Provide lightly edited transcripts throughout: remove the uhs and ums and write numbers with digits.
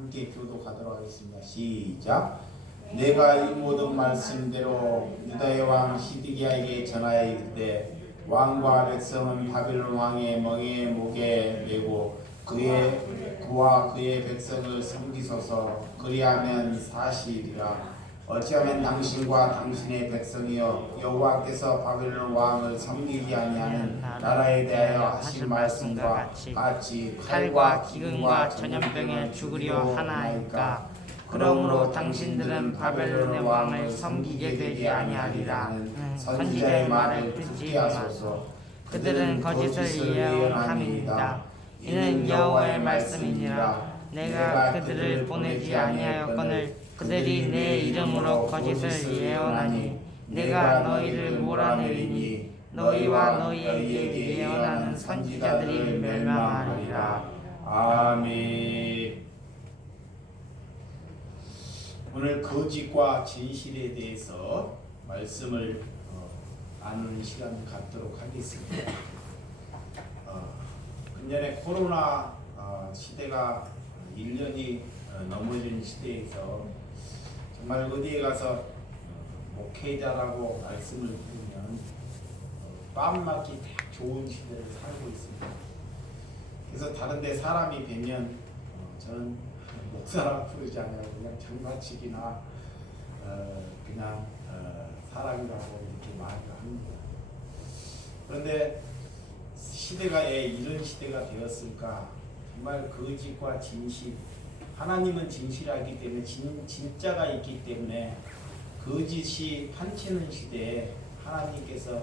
함께 교독하도록 하겠습니다. 시작. 내가 이 모든 말씀대로 유다의 왕 시드기야에게 전하여 이르되 왕과 백성은 바벨론 왕의 멍에 목에 메고 그와 그의 백성을 섬기소서. 그리하면 사실이라. 어찌하면 당신과 당신의 백성이여 여호와께서 바벨론 왕을 섬기지 아니하는 나라에 대하여 하신 말씀과 같이 칼과 기근과 전염병에 죽으려 하나이까. 그러므로 당신들은 바벨론의 왕을 섬기게 되지 아니하리라. 선지자의 말을 듣지 하소서. 그들은 거짓을 예언함이니이다. 이는 여호와의 말씀이니라. 내가 그들을 보내지 아니하였거늘 그들이 내 이름으로 거짓을 예언하니 내가 너희를 몰아내리니 너희와 너희에게 예언하는 선지자들이 멸망하리라. 아멘. 오늘 거짓과 진실에 대해서 말씀을 나누는 시간을 갖도록 하겠습니다. 금년에 코로나 시대가 1년이 넘어진 시대에서 정말 어디에 가서 목회자라고 말씀을 드리면 빰 맞기 딱 좋은 시대를 살고 있습니다. 그래서 다른데 사람이 뵈면 저는 목사라고 부르지 않아요. 그냥 장난치기나 그냥 사람이라고 이렇게 말을 합니다. 그런데 시대가 왜 이런 시대가 되었을까? 정말 거짓과 진실, 하나님은 진실하기 때문에 진짜가 있기 때문에 거짓이 판치는 시대에 하나님께서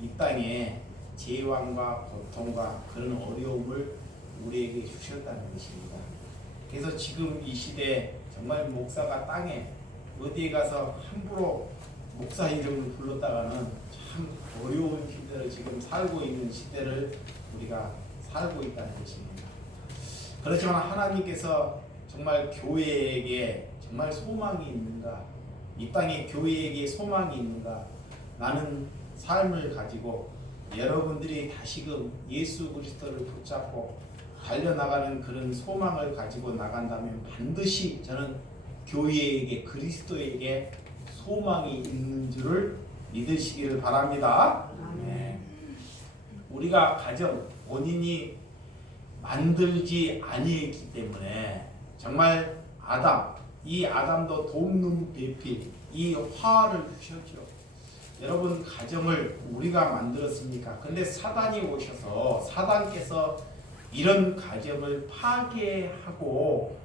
이 땅에 재앙과 고통과 그런 어려움을 우리에게 주셨다는 것입니다. 그래서 지금 이 시대에 정말 목사가 땅에 어디에 가서 함부로 목사 이름을 불렀다가는 참 어려운 시대를 지금 살고 있는 시대를 우리가 살고 있다는 것입니다. 그렇지만 하나님께서 정말 교회에게 정말 소망이 있는가? 이 땅에 교회에게 소망이 있는가? 나는 삶을 가지고 여러분들이 다시금 예수 그리스도를 붙잡고 달려나가는 그런 소망을 가지고 나간다면 반드시 저는 교회에게 그리스도에게 소망이 있는 줄을 믿으시기를 바랍니다. 네. 우리가 가정 본인이 만들지 아니했기 때문에 정말 이 아담도 돕는 배필 이 화를 주셨죠. 여러분 가정을 우리가 만들었습니까? 근데 사단이 오셔서 사단께서 이런 가정을 파괴하고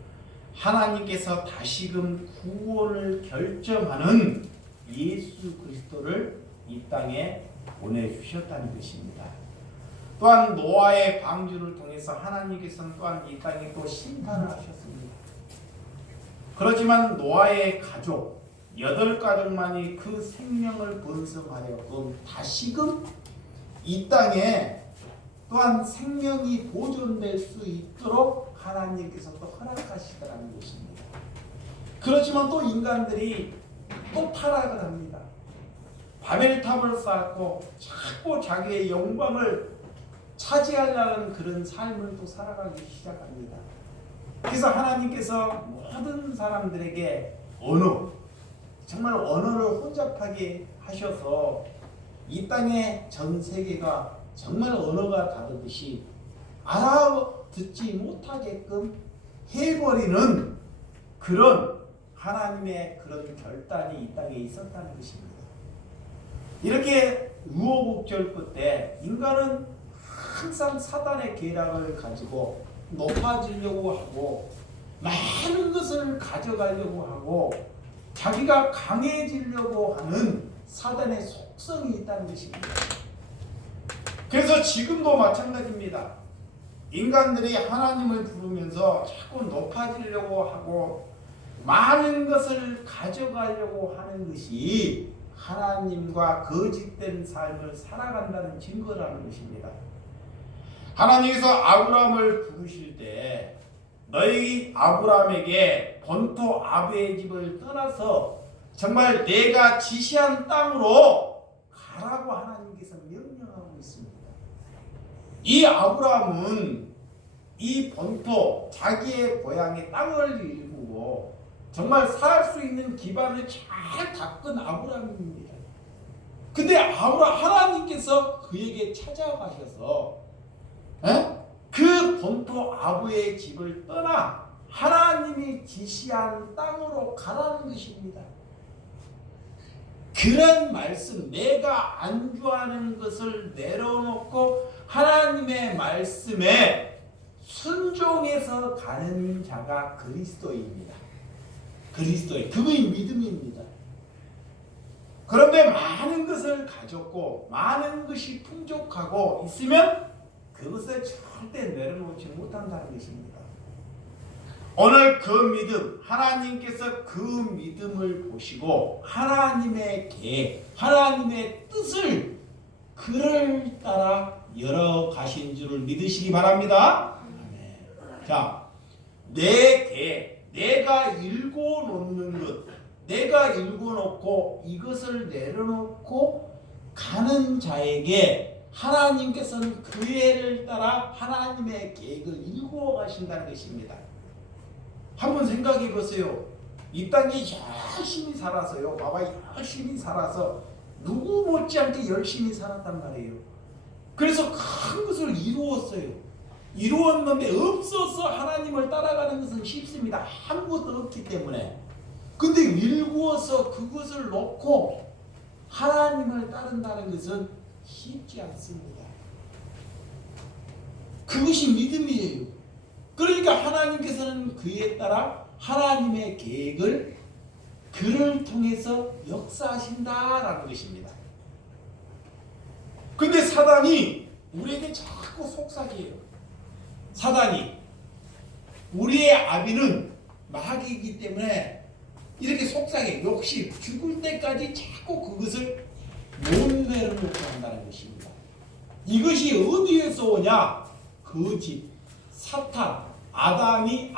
하나님께서 다시금 구원을 결정하는 예수 그리스도를 이 땅에 보내주셨다는 것입니다. 또한 노아의 방주를 통해서 하나님께서는 또한 이 땅에 또 심판을 하셨습니다. 그렇지만 노아의 가족 8가족만이 그 생명을 번성하여금 다시금 이 땅에 또한 생명이 보존될 수 있도록 하나님께서 또 허락하시더라는 것입니다. 그렇지만 또 인간들이 또 타락을 합니다. 바벨탑을 쌓고 자꾸 자기의 영광을 차지하려는 그런 삶을 또 살아가기 시작합니다. 그래서 하나님께서 모든 사람들에게 정말 언어를 혼잡하게 하셔서 이 땅의 전 세계가 정말 언어가 다르듯이 알아듣지 못하게끔 해버리는 그런 하나님의 그런 결단이 이 땅에 있었다는 것입니다. 이렇게 우여곡절 끝에 인간은 항상 사단의 계략을 가지고 높아지려고 하고 많은 것을 가져가려고 하고 자기가 강해지려고 하는 사단의 속성이 있다는 것입니다. 그래서 지금도 마찬가지입니다. 인간들이 하나님을 부르면서 자꾸 높아지려고 하고 많은 것을 가져가려고 하는 것이 하나님과 거짓된 삶을 살아간다는 증거라는 것입니다. 하나님께서 아브라함을 부르실 때 너희 아브라함에게 본토 아비의 집을 떠나서 정말 내가 지시한 땅으로 가라고 하나님께서 명령하고 있습니다. 이 아브라함은 이 본토 자기의 고향의 땅을 일구고 정말 살 수 있는 기반을 잘 닦은 아브라함입니다. 근데 하나님께서 그에게 찾아가셔서 그 본토 아버의 집을 떠나 하나님이 지시한 땅으로 가라는 것입니다. 그런 말씀, 내가 안주하는 것을 내려놓고 하나님의 말씀에 순종해서 가는 자가 그리스도입니다. 그리스도의 그의 믿음입니다. 그런데 많은 것을 가졌고 많은 것이 풍족하고 있으면 그것을 절대 내려놓지 못한다는 것입니다. 오늘 그 믿음, 하나님께서 그 믿음을 보시고 하나님의 계획, 하나님의 뜻을 그를 따라 열어가신 줄을 믿으시기 바랍니다. 아멘. 자, 내 계획, 내가 읽어놓는 것, 내가 읽어놓고 이것을 내려놓고 가는 자에게 하나님께서는 그 애를 따라 하나님의 계획을 이루어 가신다는 것입니다. 한번 생각해 보세요. 이 땅에 열심히 살아서요. 봐봐, 열심히 살아서 누구 못지않게 열심히 살았단 말이에요. 그래서 큰 것을 이루었어요. 이루었는데 없어서 하나님을 따라가는 것은 쉽습니다. 아무것도 없기 때문에. 근데 일구어서 그것을 놓고 하나님을 따른다는 것은 쉽지 않습니다. 그것이 믿음이에요. 그러니까 하나님께서는 그에 따라 하나님의 계획을 그를 통해서 역사하신다라는 것입니다. 근데 사단이 우리에게 자꾸 속삭여요. 사단이 우리의 아비는 마귀이기 때문에 이렇게 속삭여 욕심 죽을 때까지 자꾸 그것을 못 내려놓고 한다는 것입니다. 이것이 어디에서 오냐? 거짓, 사탄, 아담이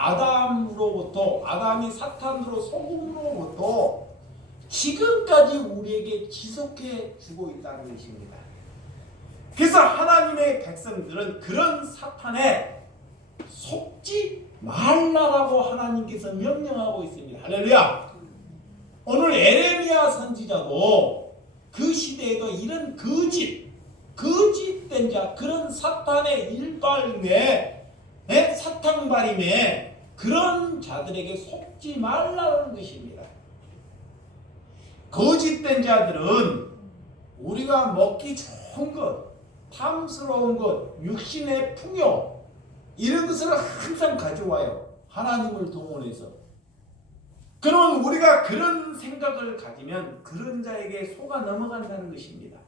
사탄으로 속음으로부터 지금까지 우리에게 지속해 주고 있다는 것입니다. 그래서 하나님의 백성들은 그런 사탄에 속지 말라라고 하나님께서 명령하고 있습니다. 할렐루야. 오늘 에레미야 선지자도 그 시대에도 이런 거짓된 자, 그런 사탄의 일발매, 사탕발임에 그런 자들에게 속지 말라는 것입니다. 거짓된 자들은 우리가 먹기 좋은 것, 탐스러운 것, 육신의 풍요 이런 것을 항상 가져와요. 하나님을 동원해서. 그러면 우리가 그런 생각을 가지면 그런 자에게 속아 넘어간다는 것입니다.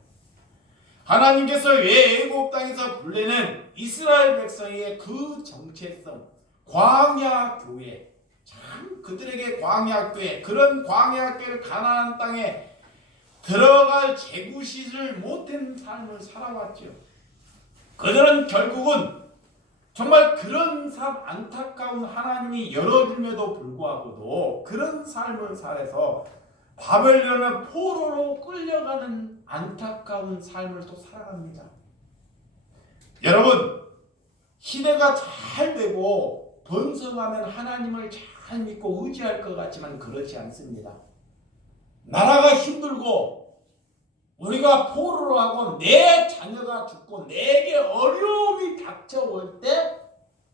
하나님께서 왜 애굽 땅에서 불러낸 이스라엘 백성의 그 정체성, 광야 교회, 참 그들에게 광야 교회, 그런 광야 교회를 가나안 땅에 들어갈 재구시를 못한 삶을 살아왔죠. 그들은 결국은 정말 그런 삶, 안타까운 하나님이 열어줌에도 불구하고도 그런 삶을 살아서 바벨론의 포로로 끌려가는 안타까운 삶을 또 살아갑니다. 여러분, 시대가 잘 되고 번성하면 하나님을 잘 믿고 의지할 것 같지만 그렇지 않습니다. 나라가 힘들고 우리가 포로로 하고 내 자녀가 죽고 내게 어려움이 닥쳐올 때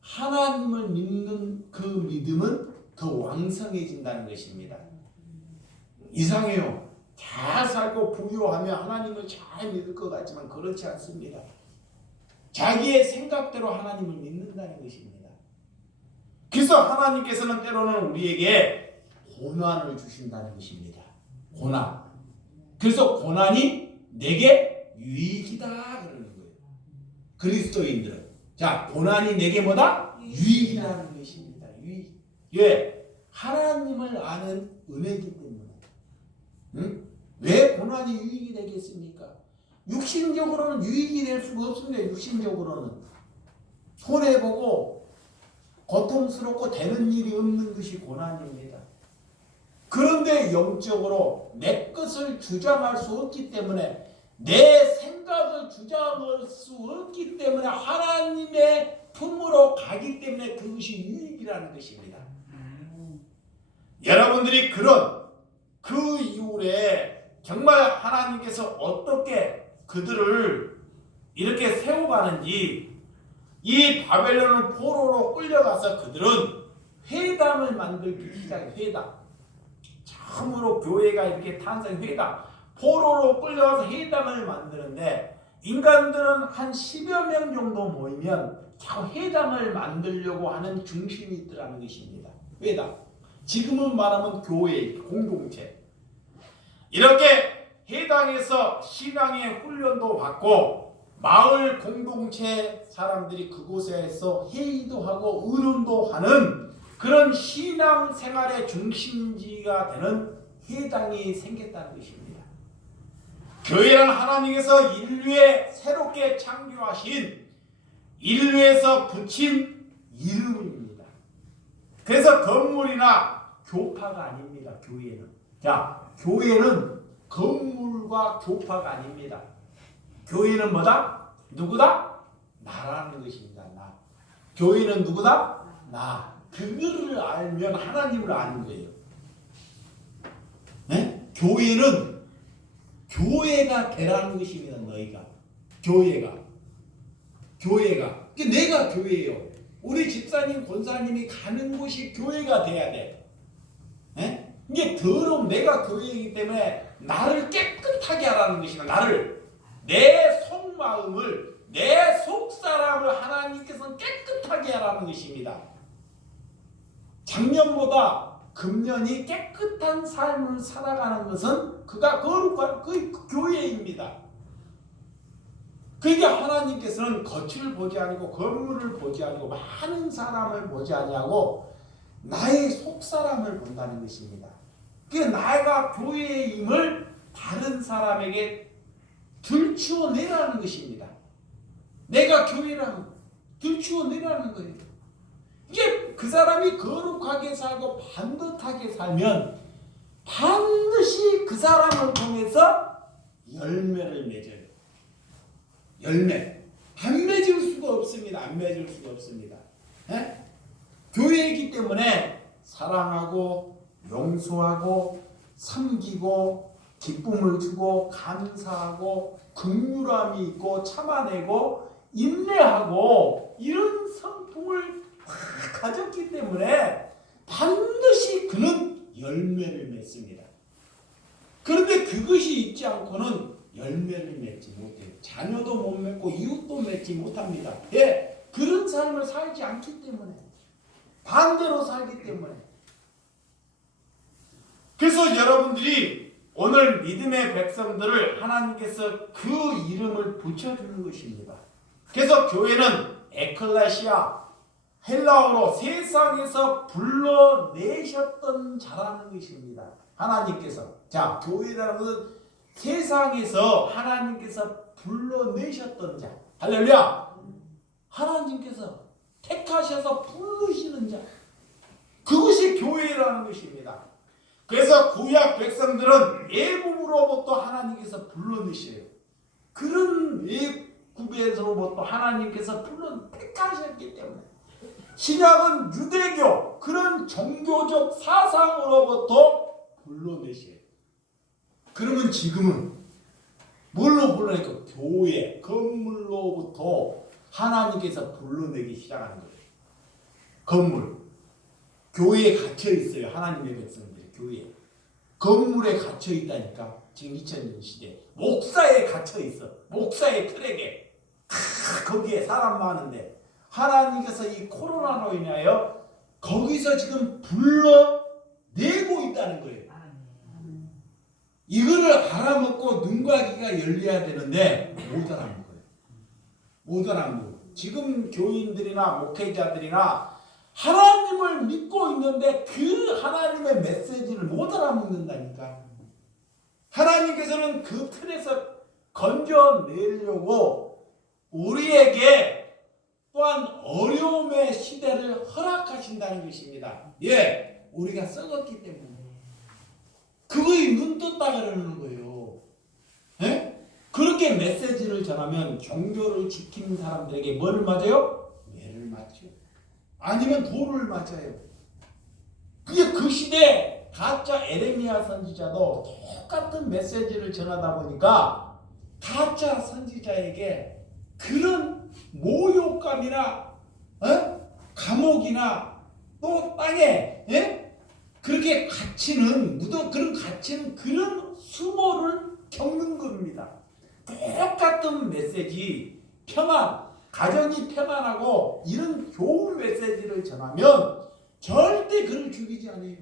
하나님을 믿는 그 믿음은 더 왕성해진다는 것입니다. 이상해요. 잘 살고 부유하며 하나님을 잘 믿을 것 같지만 그렇지 않습니다. 자기의 생각대로 하나님을 믿는다는 것입니다. 그래서 하나님께서는 때로는 우리에게 고난을 주신다는 것입니다. 고난. 그래서 고난이 내게 유익이다 그러는 거예요. 그리스도인들은. 자, 고난이 내게 뭐다? 유익이라는 것입니다. 유익. 왜? 하나님을 아는 은혜이기 때문에. 응? 왜 고난이 유익이 되겠습니까? 육신적으로는 유익이 될 수가 없습니다. 육신적으로는. 손해보고 고통스럽고 되는 일이 없는 것이 고난입니다. 그런데 영적으로 내 것을 주장할 수 없기 때문에 내 생각을 주장할 수 없기 때문에 하나님의 품으로 가기 때문에 그것이 유익이라는 것입니다. 여러분들이 그 이후에 정말 하나님께서 어떻게 그들을 이렇게 세워가는지, 이 바벨론 포로로 끌려가서 그들은 회당을 만들기 시작해. 회당. 처음으로 교회가 이렇게 탄생, 회당. 포로로 끌려가서 회당을 만드는데, 인간들은 한 10여 명 정도 모이면 자꾸 회당을 만들려고 하는 중심이 있더라는 것입니다. 회당. 지금은 말하면 교회, 공동체. 이렇게 회당에서 신앙의 훈련도 받고 마을 공동체 사람들이 그곳에서 회의도 하고 의논도 하는 그런 신앙 생활의 중심지가 되는 회당이 생겼다는 것입니다. 교회는 하나님께서 인류에 새롭게 창조하신, 인류에서 붙인 이름입니다. 그래서 건물이나 교파가 아닙니다. 교회는. 자, 교회는 건물과 교파가 아닙니다. 교회는 뭐다? 누구다? 나라는 것입니다. 나. 교회는 누구다? 나. 그거를 알면 하나님을 아는 거예요. 네? 교회는 교회가 되라는 것입니다. 너희가. 교회가. 내가 교회예요. 우리 집사님, 권사님이 가는 곳이 교회가 돼야 돼. 네? 이게 더러움, 내가 교회이기 때문에 나를 깨끗하게 하라는 것입니다. 나를. 내 속마음을, 내 속사람을 하나님께서는 깨끗하게 하라는 것입니다. 작년보다 금년이 깨끗한 삶을 살아가는 것은 그가 거룩한 그 교회입니다. 그러니까 하나님께서는 겉을 보지 아니고 건물을 보지 아니고 많은 사람을 보지 아니하고 나의 속사람을 본다는 것입니다. 그러니까 나가 교회임을 다른 사람에게 들추어내라는 것입니다. 내가 교회라면 들추어내라는 거예요. 이게 그 사람이 거룩하게 살고 반듯하게 살면 반드시 그 사람을 통해서 열매를 맺어요. 열매. 안 맺을 수가 없습니다. 안 맺을 수가 없습니다. 에? 교회이기 때문에 사랑하고 용서하고 섬기고 기쁨을 주고 감사하고 긍휼함이 있고 참아내고 인내하고 이런 성품을 가졌기 때문에 반드시 그는 열매를 맺습니다. 그런데 그것이 있지 않고는 열매를 맺지 못해요. 자녀도 못 맺고 이웃도 맺지 못합니다. 예, 그런 삶을 살지 않기 때문에, 반대로 살기 때문에. 그래서 여러분들이 오늘 믿음의 백성들을 하나님께서 그 이름을 붙여주는 것입니다. 그래서 교회는 에클레시아, 헬라어로 세상에서 불러내셨던 자라는 것입니다. 하나님께서. 자, 교회라는 것은 세상에서 하나님께서 불러내셨던 자. 할렐루야. 하나님께서 택하셔서 부르시는 자. 그것이 교회라는 것입니다. 그래서 구약 백성들은 애굽으로부터 하나님께서 불러내셔요. 그런 애굽에서부터 하나님께서 택하셨기 때문에. 신약은 유대교, 그런 종교적 사상으로부터 불러내셔요. 그러면 지금은 뭘로 불러내니까 교회, 건물로부터 하나님께서 불러내기 시작하는 거예요. 건물. 교회에 갇혀 있어요. 하나님의 백성들이 교회에. 건물에 갇혀 있다니까. 지금 2000년 시대. 목사에 갇혀 있어. 목사의 트랙에. 거기에 사람 많은데 하나님께서 이 코로나로 인하여 거기서 지금 불러내고 있다는 거예요. 이거를 알아먹고 눈과 귀가 열려야 되는데 못 알아먹어요. 못 알아먹어요. 지금 교인들이나 목회자들이나 하나님을 믿고 있는데 그 하나님의 메시지를 못 알아먹는다니까. 하나님께서는 그 틀에서 건져내려고 우리에게 또한 어려움의 시대를 허락하신다는 것입니다. 예, 우리가 썩었기 때문에. 그거에 눈 떴다 그러는 거예요. 예? 그렇게 메시지를 전하면 종교를 지키는 사람들에게 뭐를 맞아요? 매를 맞죠. 아니면 돌을 맞아요. 그게 그 시대 가짜 에레미야 선지자도 똑같은 메시지를 전하다 보니까 가짜 선지자에게 그런 모욕감이나 감옥이나 또 땅에 그렇게 갇히는 그런 갇히는 그런 수모를 겪는 겁니다. 똑같은 메시지 평안 가정이 평안하고 이런 좋은 메시지를 전하면 절대 그를 죽이지 않아요.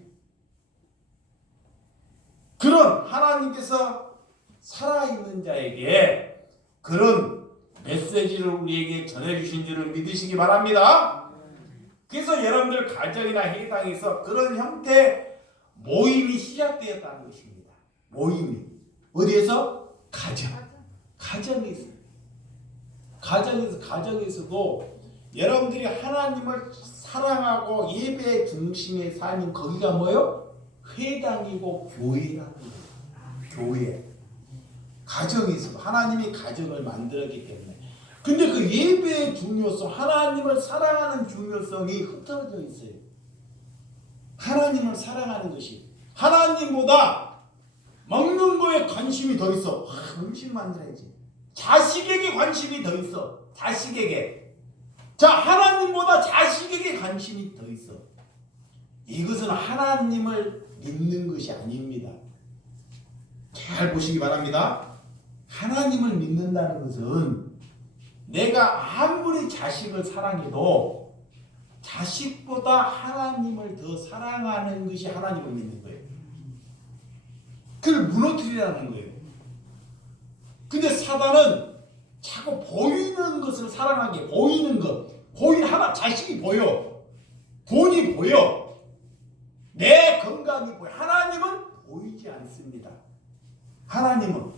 그런 하나님께서 살아있는 자에게 그런 메시지를 우리에게 전해주신 줄을 믿으시기 바랍니다. 그래서 여러분들 가정이나 해당에서 그런 형태의 모임이 시작되었다는 것입니다. 모임이 어디에서? 가정에서. 가정에서도 여러분들이 하나님을 사랑하고 예배 중심의 삶인 거기가 뭐요? 회당이고 교회라는 거예요. 교회. 가정에서 하나님이 가정을 만들었기 때문에. 근데 그 예배의 중요성, 하나님을 사랑하는 중요성이 흩어져 있어요. 하나님을 사랑하는 것이 하나님보다 먹는 거에 관심이 더 있어. 음식 만들어야지. 자식에게 관심이 더 있어. 자식에게. 자, 하나님보다 자식에게 관심이 더 있어. 이것은 하나님을 믿는 것이 아닙니다. 잘 보시기 바랍니다. 하나님을 믿는다는 것은 내가 아무리 자식을 사랑해도 자식보다 하나님을 더 사랑하는 것이 하나님을 믿는 거예요. 그걸 무너뜨리라는 거예요. 근데 사단은 자꾸 보이는 것을 사랑하게, 보이는 것, 자식이 보여, 돈이 보여, 내 건강이 보여. 하나님은 보이지 않습니다. 하나님은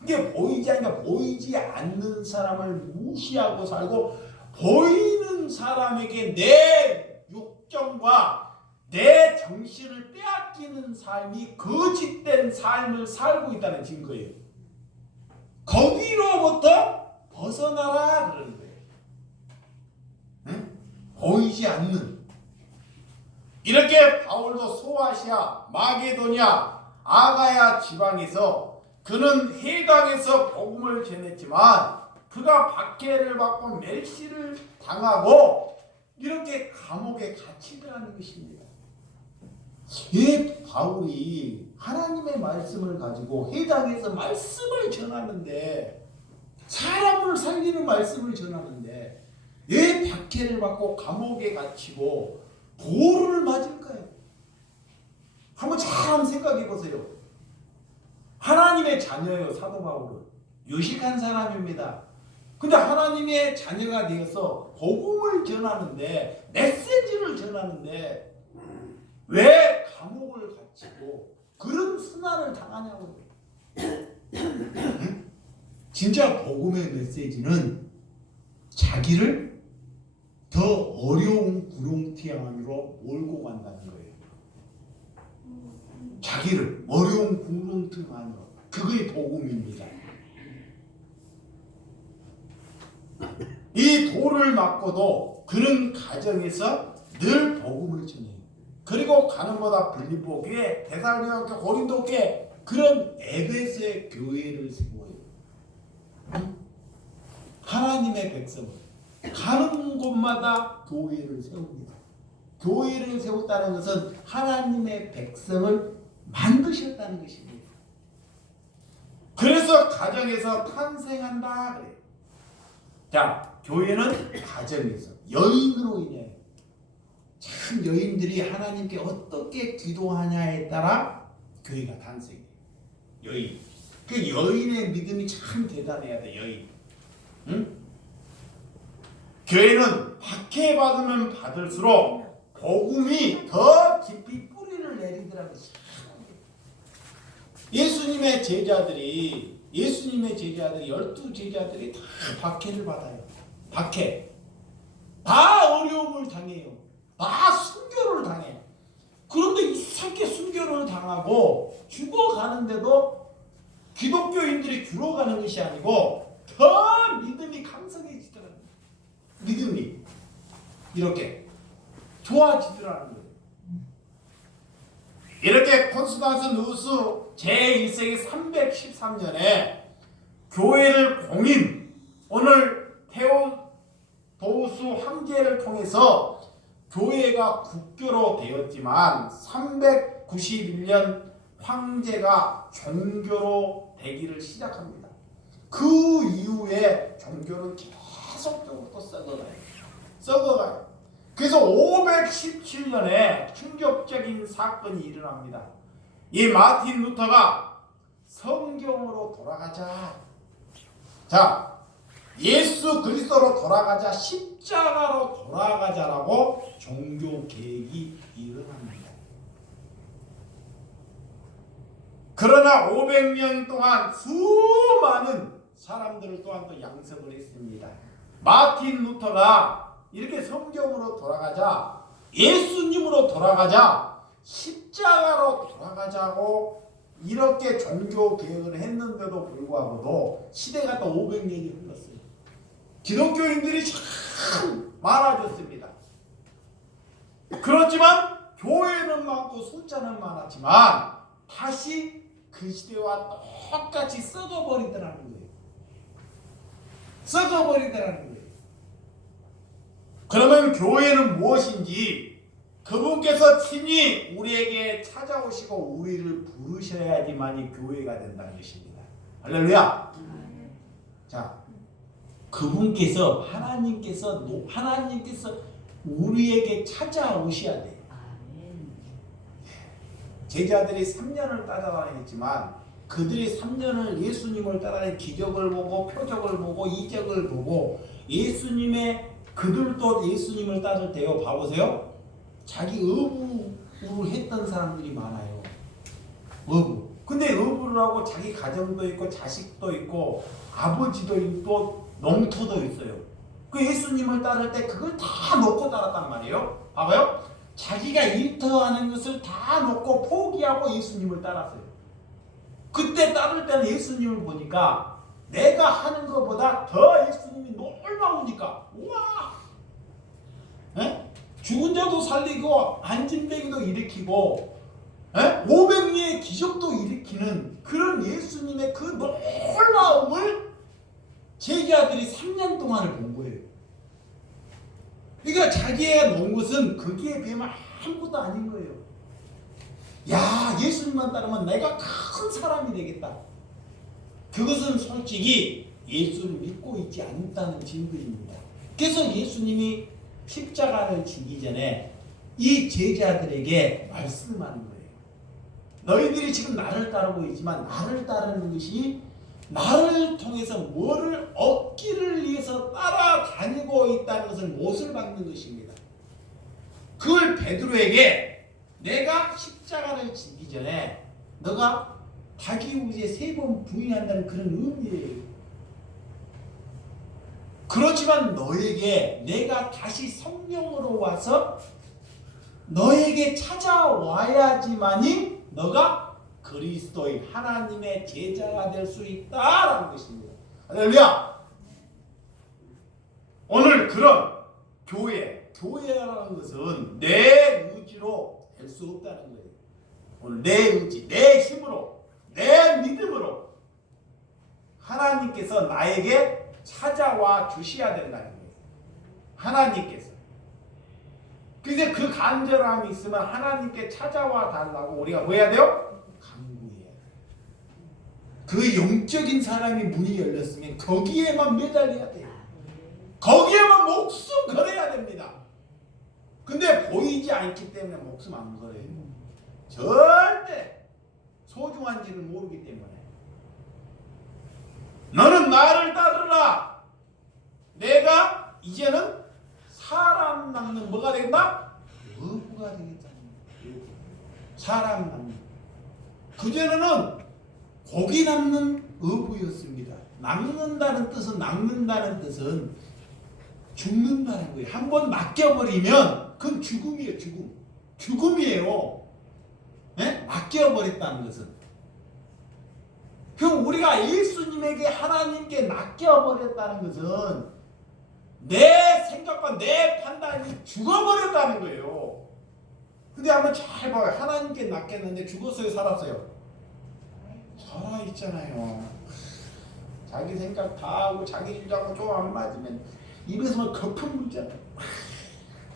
그게 보이지 않으니까 보이지 않는 사람을 무시하고 살고 보이는 사람에게 내 육정과 내 정신을 빼앗기는 삶이 거짓된 삶을 살고 있다는 증거예요. 거기로부터 벗어나라 그러는 거예요. 응? 보이지 않는. 이렇게 바울도 소아시아, 마게도냐, 아가야 지방에서 그는 해당에서 복음을 전했지만 그가 박해를 받고 멸시를 당하고 이렇게 감옥에 갇히더라는 것입니다. 이 바울이 하나님의 말씀을 가지고 해당에서 말씀을 전하는데 사람을 살리는 말씀을 전하는데 왜 박해를 받고 감옥에 갇히고 돌을 맞을까요? 한번 잘 생각해 보세요. 하나님의 자녀예요. 사도 바울은 유식한 사람입니다. 근데 하나님의 자녀가 되어서 복음을 전하는데 메시지를 전하는데 왜 감옥을 갇히고 그런 순환을 당하냐고요. 진짜 복음의 메시지는 자기를 더 어려운 구렁텅이 안으로 몰고 간다는 거예요. 자기를 어려운 구렁텅이 안으로. 그게 복음입니다. 이 돌을 맞고도 그런 가정에서 늘 복음을 전해요. 그리고 가는보다 빌립보 교회, 데살로니가 교회, 고린도 교회 그런 에베소의 교회를 세워요. 하나님의 백성 가는 곳마다 교회를 세웁니다. 교회를 세웠다는 것은 하나님의 백성을 만드셨다는 것입니다. 그래서 가정에서 탄생한다 그래요. 자, 교회는 가정에서 여인으로 인해 참 여인들이 하나님께 어떻게 기도하냐에 따라 교회가 탄생해요. 여인. 그 여인의 믿음이 참 대단해야 돼. 여인. 응? 교회는 박해받으면 받을수록 복음이 더 깊이 뿌리를 내리더라고요. 예수님의 제자들이 12 제자들이 다 박해를 받아요. 박해. 다 어려움을 당해요. 다 순교를 당해. 그런데 이상하게 순교를 당하고 죽어가는데도 기독교인들이 죽어가는 것이 아니고 더 믿음이 강성해지더라고요. 믿음이. 이렇게 좋아지더라는 거예요. 이렇게 콘스탄스 누스 제1세기 313년에 교회를 공인, 오늘 테오도우스 황제를 통해서 교회가 국교로 되었지만 391년 황제가 종교로 되기를 시작합니다. 그 이후에 종교는 계속적으로 또 썩어가요. 그래서 517년에 충격적인 사건이 일어납니다. 이 마틴 루터가 성경으로 돌아가자. 자, 예수 그리스도로 돌아가자, 십자가로 돌아가자라고 종교 개혁이 일어납니다. 그러나 500년 동안 수많은 사람들을 또한 또 양성을 했습니다. 마틴 루터가 이렇게 성경으로 돌아가자, 예수님으로 돌아가자, 십자가로 돌아가자고 이렇게 종교 개혁을 했는데도 불구하고도 시대가 또 500년이 흘렀어요. 기독교인들이 참 많아졌습니다. 그렇지만 교회는 많고 숫자는 많았지만 다시 그 시대와 똑같이 썩어버리더라는 거예요. 썩어버리더라는 거예요. 그러면 교회는 무엇인지 그분께서 친히 우리에게 찾아오시고 우리를 부르셔야지만이 교회가 된다는 것입니다. 할렐루야. 자, 그분께서 하나님께서 우리에게 찾아오셔야 돼요. 제자들이 3년을 따라다녔지만 그들이 3년을 예수님을 따라다니 기적을 보고 표적을 보고 이적을 보고 그들도 예수님을 따를 때요. 봐보세요. 자기 의무로 했던 사람들이 많아요. 의무. 근데 의무를 하고 자기 가정도 있고 자식도 있고 아버지도 있고 농토도 있어요. 그 예수님을 따를 때 그걸 다 놓고 따랐단 말이에요. 봐봐요. 자기가 일터하는 것을 다 놓고 포기하고 예수님을 따랐어요. 그때 따를 때는 예수님을 보니까 내가 하는 것보다 더 예수님이 놀라우니까 우와! 에? 죽은 자도 살리고 안진뱅이도 일으키고 500리의 기적도 일으키는 그런 예수님의 그 놀라움을 제자들이 3년 동안을 본 거예요. 그러니까 자기가 놓은 것은 거기에 비하면 아무것도 아닌 거예요. 야, 예수님만 따르면 내가 큰 사람이 되겠다. 그것은 솔직히 예수를 믿고 있지 않다는 증거입니다. 그래서 예수님이 십자가를 지기 전에 이 제자들에게 말씀하는 거예요. 너희들이 지금 나를 따르고 있지만 나를 따르는 것이 나를 통해서 뭐를 얻기를 위해서 따라다니고 있다는 것을 못을 박는 것입니다. 그걸 베드로에게 내가 십자가를 지기 전에 너가 자기우지에 3번 부인한다는 그런 의미예요. 그렇지만 너에게 내가 다시 성령으로 와서 너에게 찾아와야지만이 너가 그리스도의 하나님의 제자가 될 수 있다라는 것입니다. 할렐루야. 오늘 그런 교회라는 것은 내 의지로 될 수 없다는 거예요. 오늘 내 의지, 내 힘으로, 내 믿음으로 하나님께서 나에게 찾아와 주셔야 된다는 거예요. 하나님께서. 그래서 그 간절함이 있으면 하나님께 찾아와 달라고 우리가 뭐 해야 돼요? 간구해야 돼요. 그 영적인 사람이 문이 열렸으면 거기에만 매달려야 돼요. 거기에만 목숨 걸어야 됩니다. 근데 보이지 않기 때문에 목숨 안 걸어요. 절대 소중한지를 모르기 때문에. 너는 나를 따르라. 내가 이제는 사람 낳는 뭐가 된다? 어부가 되겠다. 사람 낳는. 그전에는 고기 낳는 어부였습니다. 낚는다는 뜻은 죽는다는 거예요. 한번 맡겨버리면 그건 죽음이에요. 죽음이에요. 네? 맡겨버렸다는 것은. 그럼 우리가 예수님에게 하나님께 맡겨버렸다는 것은 내 생각과 내 판단이 죽어버렸다는 거예요. 근데 한번 잘 봐요. 하나님께 낚였는데 죽었어요, 살았어요? 살아있잖아요. 자기 생각 다 하고 자기 주장하고 좀 안 맞으면 입에서만 거품 물잖아요.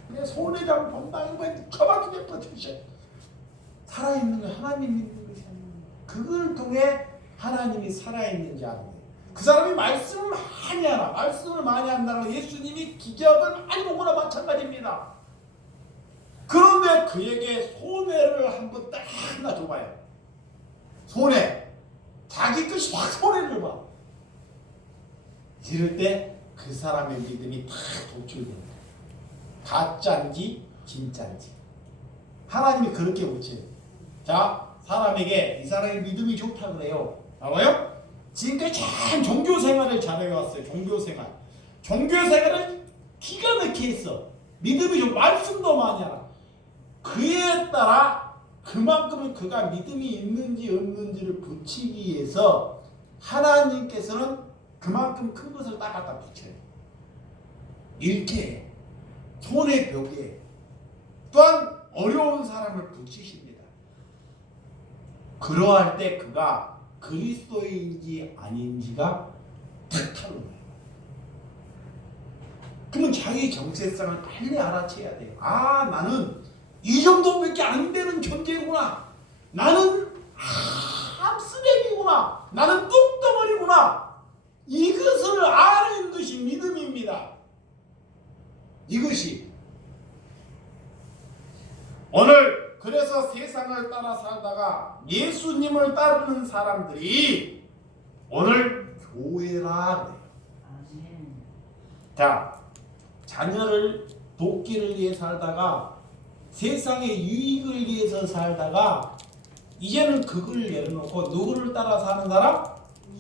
내 손에 잡은 범당이면 처박히게 뻗으셔. 살아있는 거 하나님 믿는 것이 아니에요. 그걸 통해 하나님이 살아있는지 아는 거예요. 그 사람이 말씀을 많이 하나, 말씀을 많이 한다는 예수님이 기적을 많이 보거나 마찬가지입니다. 그런데 그에게 손해를 한번 딱 하나 줘봐요. 손해. 자기 뜻이 확 손해를 봐. 이럴 때 그 사람의 믿음이 다 도출됩니다. 가짜인지 진짜인지. 하나님이 그렇게 보지. 자, 사람에게 이 사람의 믿음이 좋다 그래요. 알아요? 지금까지 참 종교생활을 잘해왔어요. 종교생활. 종교생활을 기가 막히게 했어. 믿음이 좀 말씀도 많이 하라. 그에 따라 그만큼은 그가 믿음이 있는지 없는지를 붙이기 위해서 하나님께서는 그만큼 큰 것을 딱 갖다 붙여요. 이렇게 손의 벽에 또한 어려운 사람을 붙이십니다. 그러할 때 그가 그리스도인지 아닌지가 탁하는 거예요. 그러면 자기 정체성을 빨리 알아채야 돼요. 아, 나는 이 정도밖에 안 되는 존재구나. 나는 쓰레기구나. 나는 뚝덩어리구나. 이것을 아는 것이 믿음입니다. 이것이 오늘 그래서 세상을 따라 살다가 예수님을 따르는 사람들이 오늘 교회라 그래요. 자, 자녀를 돕기를 위해 살다가 세상의 유익을 위해서 살다가 이제는 그걸 내려놓고 누구를 따라 사는 사람?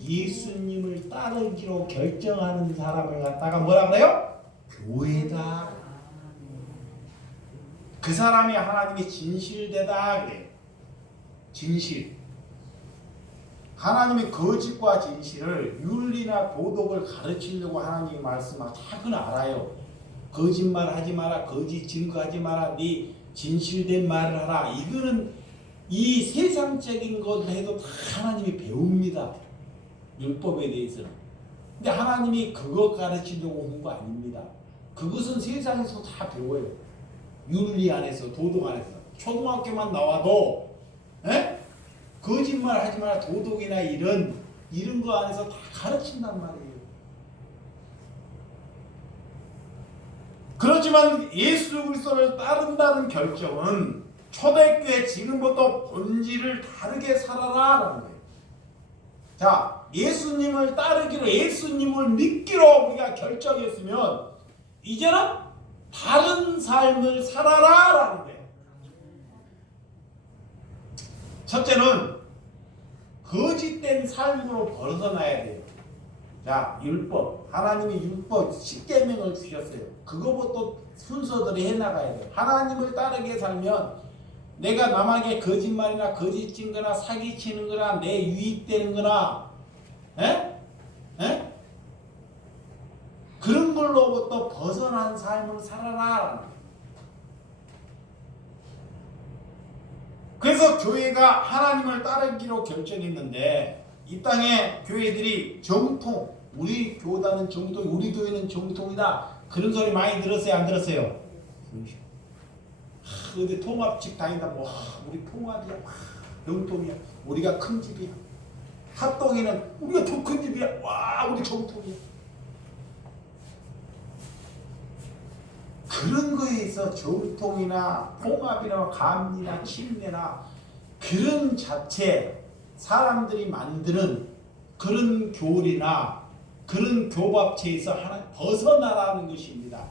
예수님을 따르기로 결정하는 사람을 갖다가 뭐라 그래요? 교회다. 그 사람이 하나님의 진실되다 그래요. 진실. 하나님의 거짓과 진실을 윤리나 도덕을 가르치려고 하나님이 말씀하시고 그건 알아요. 거짓말 하지 마라. 거짓 증거하지 마라. 네 진실된 말을 하라. 이거는 이 세상적인 것을 해도 다 하나님이 배웁니다. 율법에 대해서는. 근데 하나님이 그거 가르치려고 온 거 아닙니다. 그것은 세상에서 다 배워요. 윤리 안에서, 도덕 안에서. 초등학교만 나와도 거짓말 하지 마라. 도덕이나 이런 거 안에서 다 가르친단 말이에요. 그렇지만 예수 그리스도를 따른다는 결정은 초대교회 지금부터 본질을 다르게 살아라라는 거예요. 자, 예수님을 따르기로, 예수님을 믿기로 우리가 결정했으면 이제는 다른 삶을 살아라라는 거예요. 첫째는 거짓된 삶으로 벗어나야 돼요. 자, 율법. 하나님이 율법 10계명을 주셨어요. 그거부터 순서대로 해나가야 돼요. 하나님을 따르게 살면 내가 남에게 거짓말이나 거짓 증거나 사기치는 거나 내 유익되는 거나 그런 걸로부터 벗어난 삶을 살아라. 그래서 교회가 하나님을 따르기로 결정했는데 이 땅에 교회들이 정통, 우리 교단은 정통, 우리 교회는 정통이다. 그런 소리 많이 들었어요? 안 들었어요? 어디 통합집 다닌다. 우리 통합이야. 정통이야. 우리가 큰 집이야. 합동이는 우리가 더 큰 집이야. 와, 우리 정통이야. 그런 거에 있어 정통이나 통합이나 감리나 침례나 그런 자체 사람들이 만드는 그런 교리나 그런 교밥체에서 하나 벗어나라는 것입니다.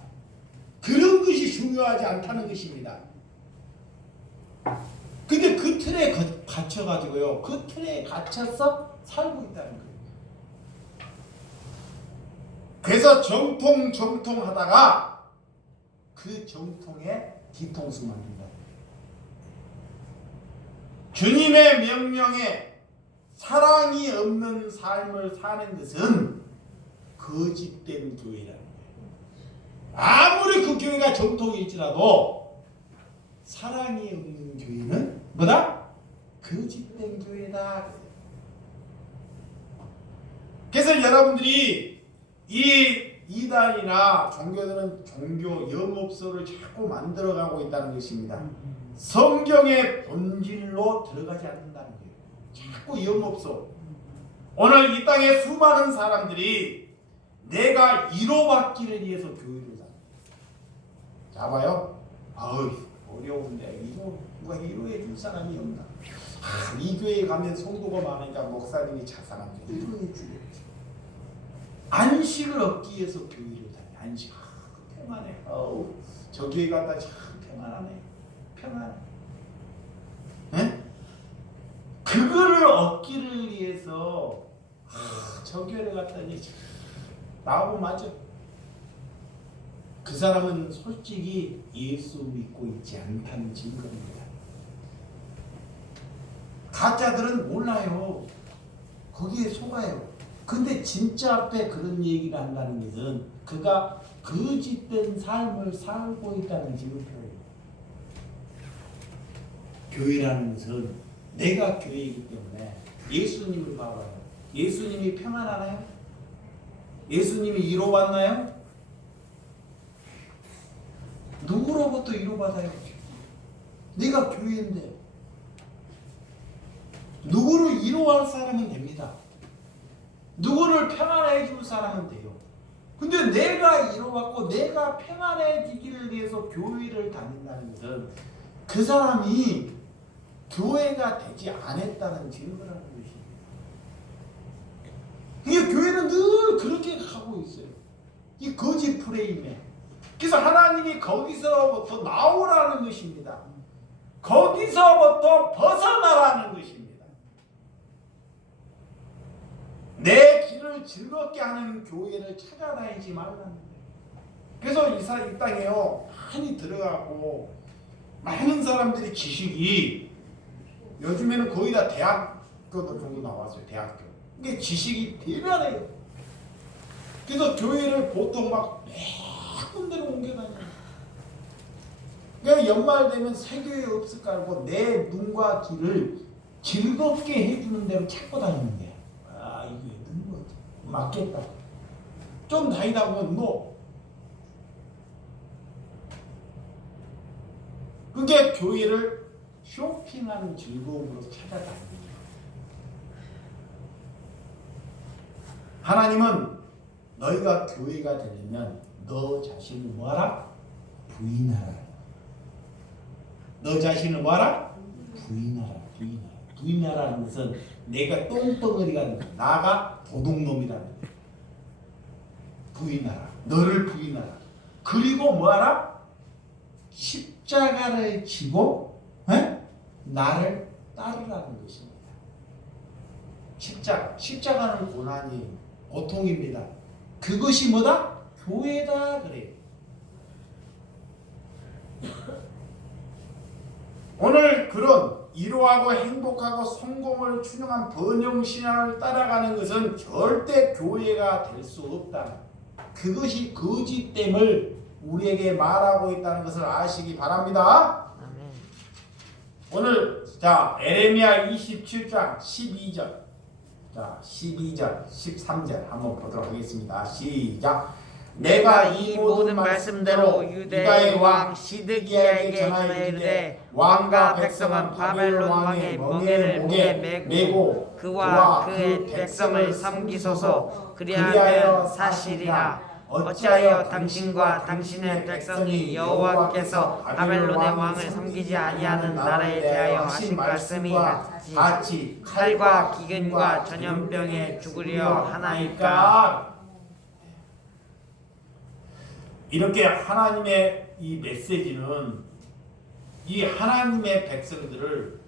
그런 것이 중요하지 않다는 것입니다. 근데 그 틀에 갇혀가지고요. 그 틀에 갇혀서 살고 있다는 거예요. 그래서 정통하다가 그 정통에 뒤통수 맞는다. 주님의 명령에 사랑이 없는 삶을 사는 것은 거짓된 교회라는 거예요. 아무리 그 교회가 정통일지라도 사랑이 없는 교회는 뭐다? 거짓된 교회다. 그래서 여러분들이 이 이단이나 종교들은 종교 영업소를 자꾸 만들어가고 있다는 것입니다. 성경의 본질로 들어가지 않는다는 거예요. 자꾸 영업소. 오늘 이 땅에 수많은 사람들이 내가 위로받기를 위해서 교회를 다녀요. 자 봐요. 아우 어려운데 누가 위로해 줄 사람이 없나. 이 교회에 가면 성도가 많으니까 목사님이 자상한데 위로해 주겠지. 안식을 얻기 위해서 교회를 다녀. 안식. 평안해. 저 교회 갔다 참 평안하네. 평안해. 네? 그거를 얻기를 위해서 저 교회 갔더니 나하고 맞아. 그 사람은 솔직히 예수 믿고 있지 않다는 증거입니다. 가짜들은 몰라요. 거기에 속아요. 근데 진짜 앞에 그런 얘기를 한다는 것은 그가 거짓된 삶을 살고 있다는 증거예요. 교회라는 것은 내가 교회이기 때문에 예수님을 봐봐요. 예수님이 평안하나요? 예수님이 위로받나요? 누구로부터 위로받아요? 내가 교회인데 누구를 위로할 사람은 됩니다. 누구를 평안해 줄 사람은 돼요. 근데 내가 위로받고 내가 평안해지기를 위해서 교회를 다닌다는 것은 그 사람이 교회가 되지 않았다는 증거라는 것입니다. 그러니까 교회는 늘 그렇게 가고 있어요. 이 거짓 프레임에. 그래서 하나님이 거기서부터 나오라는 것입니다. 거기서부터 벗어나라는 것입니다. 내 길을 즐겁게 하는 교회를 찾아다니지 말라는 거예요. 그래서 이 땅에요 많이 들어가고 많은 사람들이 지식이 요즘에는 거의 다 대학교 정도 나왔어요. 대학교. 이게 지식이 대단해요. 그래서 교회를 보통 막 몇 군데로 옮겨다녀요. 그러니까 연말 되면 새 교회 없을까 하고 내 눈과 귀를 즐겁게 해주는 대로 찾고 다니는 거야. 이게 있는 거 맞겠다. 좀 다니다 보면 그게 교회를 쇼핑하는 즐거움으로 찾아다닙니다. 하나님은 너희가 교회가 되려면 너 자신을 뭐하라? 부인하라. 너 자신을 뭐하라? 부인하라. 부인하라는 것은 내가 똥덩어리가 아니라 나가 도둑놈이라는 거예요. 부인하라. 너를 부인하라. 그리고 뭐하라? 십자가를 지고 나를 따르라는 것입니다. 십자가는 고난이 고통입니다. 그것이 뭐다? 교회다 그래요. 오늘 그런 이로하고 행복하고 성공을 추정한 번영신앙을 따라가는 것은 절대 교회가 될 수 없다. 그것이 거짓됨을 우리에게 말하고 있다는 것을 아시기 바랍니다. 오늘 에레미야 27장 12절 12절 13절 한번 보도록 하겠습니다. 시작. 내가 이 모든 말씀대로 유다의 왕 시드기야에게 전하이르되 왕과 백성은 바벨론 왕의 멍에를 목에 메고 그와 그의 백성을 섬기소서. 그리하면 사실이라. 어찌하여 당신과 당신의 백성이 여호와께서 바벨론의 왕을 섬기지 아니하는 나라에 대하여 하신 말씀이 같이 칼과 기근과 전염병에 죽으려 하나이까. 이렇게 하나님의 이 메시지는 이 하나님의 백성들을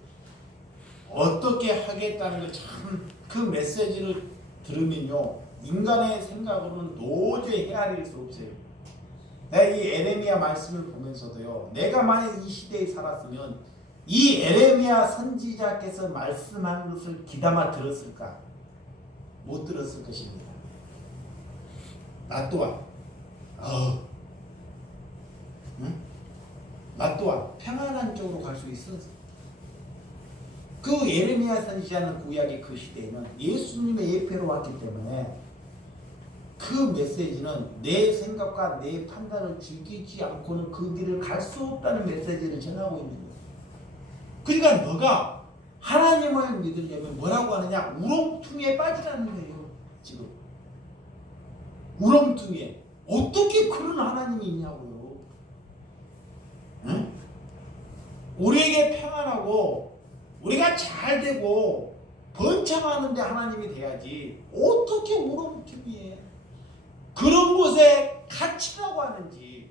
어떻게 하겠다는 걸 참 그 메시지를 들으면요 인간의 생각으로는 도저히 헤아릴 수 없어요. 내가 이 에레미야 말씀을 보면서도요 내가 만약 이 시대에 살았으면 이 에레미야 선지자께서 말씀한 것을 귀담아 들었을까? 못 들었을 것입니다. 나 또한 응? 나 또한 평안한 쪽으로 갈 수 있어. 그 예레미야 선지자는 구약의 그 시대에는 예수님의 예표로 왔기 때문에 그 메시지는 내 생각과 내 판단을 죽이지 않고는 그 길을 갈 수 없다는 메시지를 전하고 있는 거예요. 그러니까 너가 하나님을 믿으려면 뭐라고 하느냐? 우렁퉁이에 빠지라는 거예요. 지금 우렁퉁이에 어떻게 그런 하나님이 있냐고요. 응? 우리에게 평안하고 우리가 잘 되고 번창하는데 하나님이 돼야지 어떻게 우렁퉁이에 그런 곳에 갇히라고 하는지.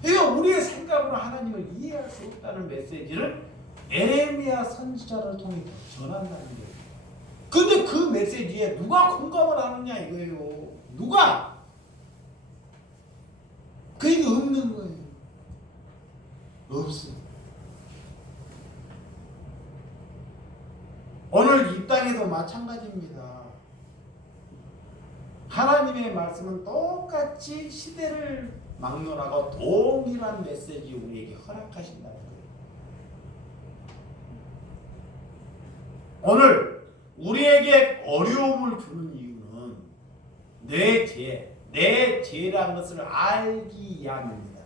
그러니까 우리의 생각으로 하나님을 이해할 수 없다는 메시지를 에레미야 선지자를 통해 전한다는 거예요. 근데 그 메시지에 누가 공감을 하느냐 이거예요. 누가? 그게 없는 거예요. 없어. 오늘 이 땅에도 마찬가지입니다. 하나님의 말씀은 똑같이 시대를 막론하고 동일한 메시지 우리에게 허락하신다는 거예요. 오늘 우리에게 어려움을 주는 이유는 내 죄라는 것을 알기 위함입니다.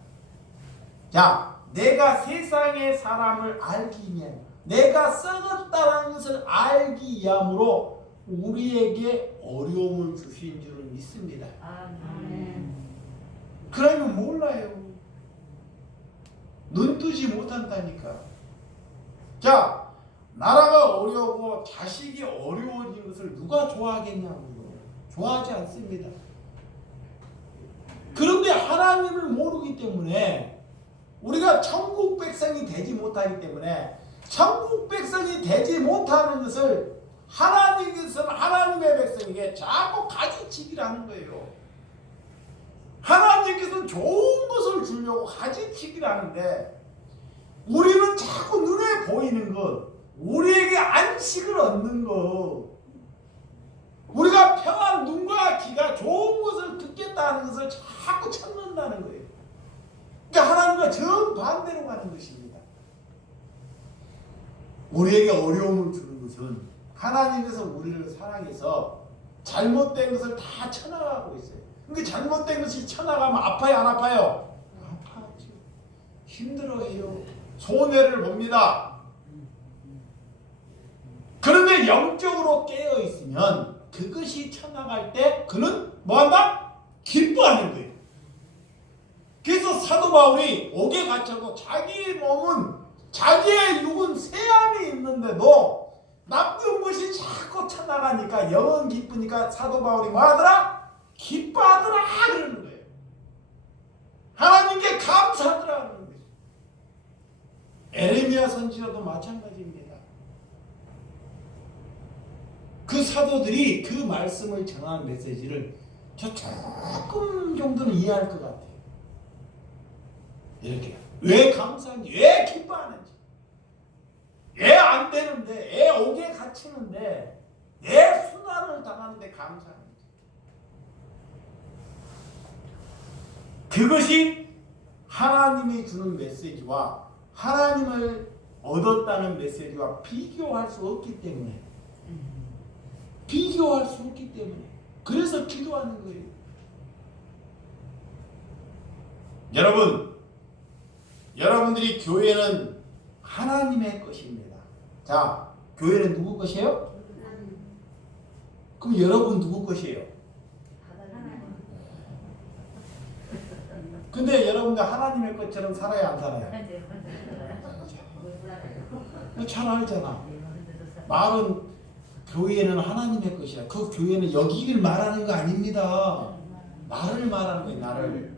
자, 내가 세상의 사람을 알기 위함, 내가 썩었다는 것을 알기 위함으로 우리에게 어려움을 주신 줄은 믿습니다. 아멘. 그러면 몰라요. 눈 뜨지 못한다니까. 자, 나라가 어려우고 자식이 어려워진 것을 누가 좋아하겠냐고요. 좋아하지 않습니다. 그런데 하나님을 모르기 때문에 우리가 천국 백성이 되지 못하기 때문에 천국 백성이 되지 못하는 것을 하나님께서는 하나님의 백성에게 자꾸 가지치기를 하는 거예요. 하나님께서는 좋은 것을 주려고 가지치기를 하는데 우리는 자꾸 눈에 보이는 것, 우리에게 안식을 얻는 것, 우리가 평안 눈과 귀가 좋은 것을 듣겠다는 것을 자꾸 찾는다는 거예요. 그러니까 하나님과 정반대로 가는 것입니다. 우리에게 어려움을 주는 것은 하나님께서 우리를 사랑해서 잘못된 것을 다 쳐나가고 있어요. 그러니까 잘못된 것이 쳐나가면 아파요, 안 아파요? 아파하죠. 힘들어해요. 손해를 봅니다. 그런데 영적으로 깨어 있으면 그것이 쳐나갈 때 그는 뭐한다? 기뻐하는 거예요. 그래서 사도 바울이 옥에 갇혀도 자기의 몸은 자기의 육은 새 안에 있는데도 나쁜 것이 자꾸 쳐나가니까 영은 기쁘니까 사도 바울이 뭐하더라? 기뻐하더라 그러는 거예요. 하나님께 감사하더라 그러는 거예요. 에레미야 선지자도 마찬가지입니다. 그 사도들이 그 말씀을 전하는 메시지를 저 조금 정도는 이해할 것 같아요. 이렇게 왜 감사한지, 왜 기뻐하는지, 애 안 되는데, 애 옥에 갇히는데, 애 순환을 당하는데 감사하는지. 그것이 하나님이 주는 메시지와 하나님을 얻었다는 메시지와 비교할 수 없기 때문에, 비교할 수 없기 때문에 그래서 기도하는 거예요. 여러분들이 교회는 하나님의 것입니다. 자, 교회는 누구 것이에요? 그럼 여러분 누구 것이에요? 근데 여러분들 하나님의 것처럼 살아야 안 살아요? 잘 알잖아. 말은 교회는 하나님의 것이라. 그 교회는 여기를 말하는 거 아닙니다. 나를 말하는 거예요.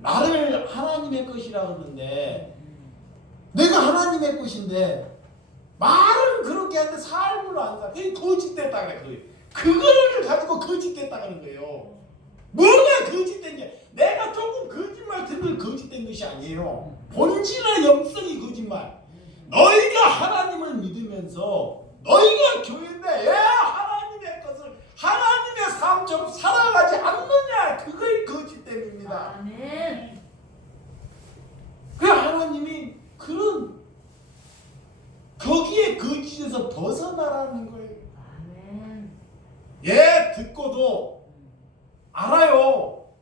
나를 하나님의 것이라 그러는데 내가 하나님의 것인데 말은 그렇게 하는데 삶을 안 살아. 그게 거짓됐다 그래. 그거를 가지고 거짓됐다 그러는 거예요. 뭐가 거짓된 게 내가 조금 거짓말 듣는 거짓된 것이 아니에요. 본질의 영성이 거짓말. 너희가 하나님을 믿으면서 너희가 교회인데 왜 하나님의 것을 하나님의 삶처럼 살아가지 않느냐, 그거의 거짓됨입니다. 아멘. 하나님이 그런 거기에 거짓에서 벗어나라는 거예요.